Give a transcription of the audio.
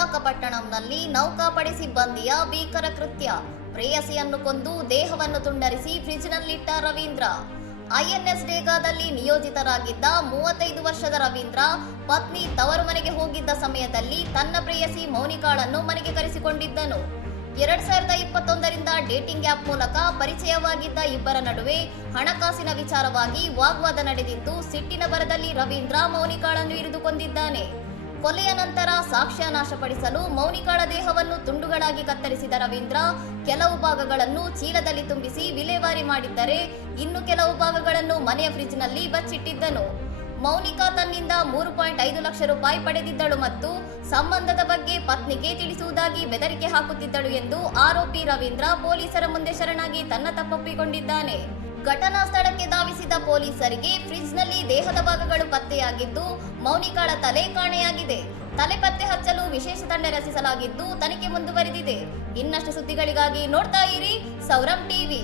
ವಿಶಾಖಪಟ್ಟಣಂನಲ್ಲಿ ನೌಕಾಪಡೆ ಸಿಬ್ಬಂದಿಯ ಭೀಕರ ಕೃತ್ಯ. ಪ್ರೇಯಸಿಯನ್ನು ಕೊಂದು ದೇಹವನ್ನು ತುಂಡರಿಸಿ ಫ್ರಿಜ್ನಲ್ಲಿಟ್ಟ ರವೀಂದ್ರ. ಐಎನ್ಎಸ್ ಡೇಗಾದಲ್ಲಿ ನಿಯೋಜಿತರಾಗಿದ್ದ 35 ವರ್ಷದ ರವೀಂದ್ರ ಪತ್ನಿ ತವರು ಮನೆಗೆ ಹೋಗಿದ್ದ ಸಮಯದಲ್ಲಿ ತನ್ನ ಪ್ರೇಯಸಿ ಮೌನಿಕಾಳನ್ನು ಮನೆಗೆ ಕರೆಸಿಕೊಂಡಿದ್ದನು. 2021ರಿಂದ ಡೇಟಿಂಗ್ ಆ್ಯಪ್ ಮೂಲಕ ಪರಿಚಯವಾಗಿದ್ದ ಇಬ್ಬರ ನಡುವೆ ಹಣಕಾಸಿನ ವಿಚಾರವಾಗಿ ವಾಗ್ವಾದ ನಡೆದಿದ್ದು, ಸಿಟ್ಟಿನ ಭರದಲ್ಲಿ ರವೀಂದ್ರ ಮೌನಿಕಾಳನ್ನು ಇರಿದು ಕೊಂದಿದ್ದಾನೆ. ಕೊಲೆಯ ನಂತರ ಸಾಕ್ಷ್ಯ ನಾಶಪಡಿಸಲು ಮೌನಿಕಾಳ ದೇಹವನ್ನು ತುಂಡುಗಳಾಗಿ ಕತ್ತರಿಸಿದ ರವೀಂದ್ರ ಕೆಲವು ಭಾಗಗಳನ್ನು ಚೀಲದಲ್ಲಿ ತುಂಬಿಸಿ ವಿಲೇವಾರಿ ಮಾಡಿದ್ದರೆ ಇನ್ನು ಕೆಲವು ಭಾಗಗಳನ್ನು ಮನೆಯ ಫ್ರಿಜ್ನಲ್ಲಿ ಬಚ್ಚಿಟ್ಟಿದ್ದನು. ಮೌನಿಕಾ ತನ್ನಿಂದ 3.5 ಲಕ್ಷ ರೂಪಾಯಿ ಪಡೆದಿದ್ದಳು ಮತ್ತು ಸಂಬಂಧದ ಬಗ್ಗೆ ಪತ್ನಿಗೆ ತಿಳಿಸುವುದಾಗಿ ಬೆದರಿಕೆ ಹಾಕುತ್ತಿದ್ದಳು ಎಂದು ಆರೋಪಿ ರವೀಂದ್ರ ಪೊಲೀಸರ ಮುಂದೆ ಶರಣಾಗಿ ತನ್ನ ತಪ್ಪೊಪ್ಪಿಕೊಂಡಿದ್ದಾನೆ. ಘಟನಾ ಸ್ಥಳಕ್ಕೆ ಧಾವಿಸಿದ ಪೊಲೀಸರಿಗೆ ಫ್ರಿಜ್ನಲ್ಲಿ ದೇಹದ ಭಾಗಗಳು ಪತ್ತೆಯಾಗಿದ್ದು, ಮೌನಿಕಾಳ ತಲೆ ಕಾಣೆಯಾಗಿದೆ. ತಲೆ ಪತ್ತೆ ಹಚ್ಚಲು ವಿಶೇಷ ತಂಡ ರಚಿಸಲಾಗಿದ್ದು ತನಿಖೆ ಮುಂದುವರೆದಿದೆ. ಇನ್ನಷ್ಟು ಸುದ್ದಿಗಳಿಗಾಗಿ ನೋಡ್ತಾ ಇರಿ ಸೌರಂ ಟಿವಿ.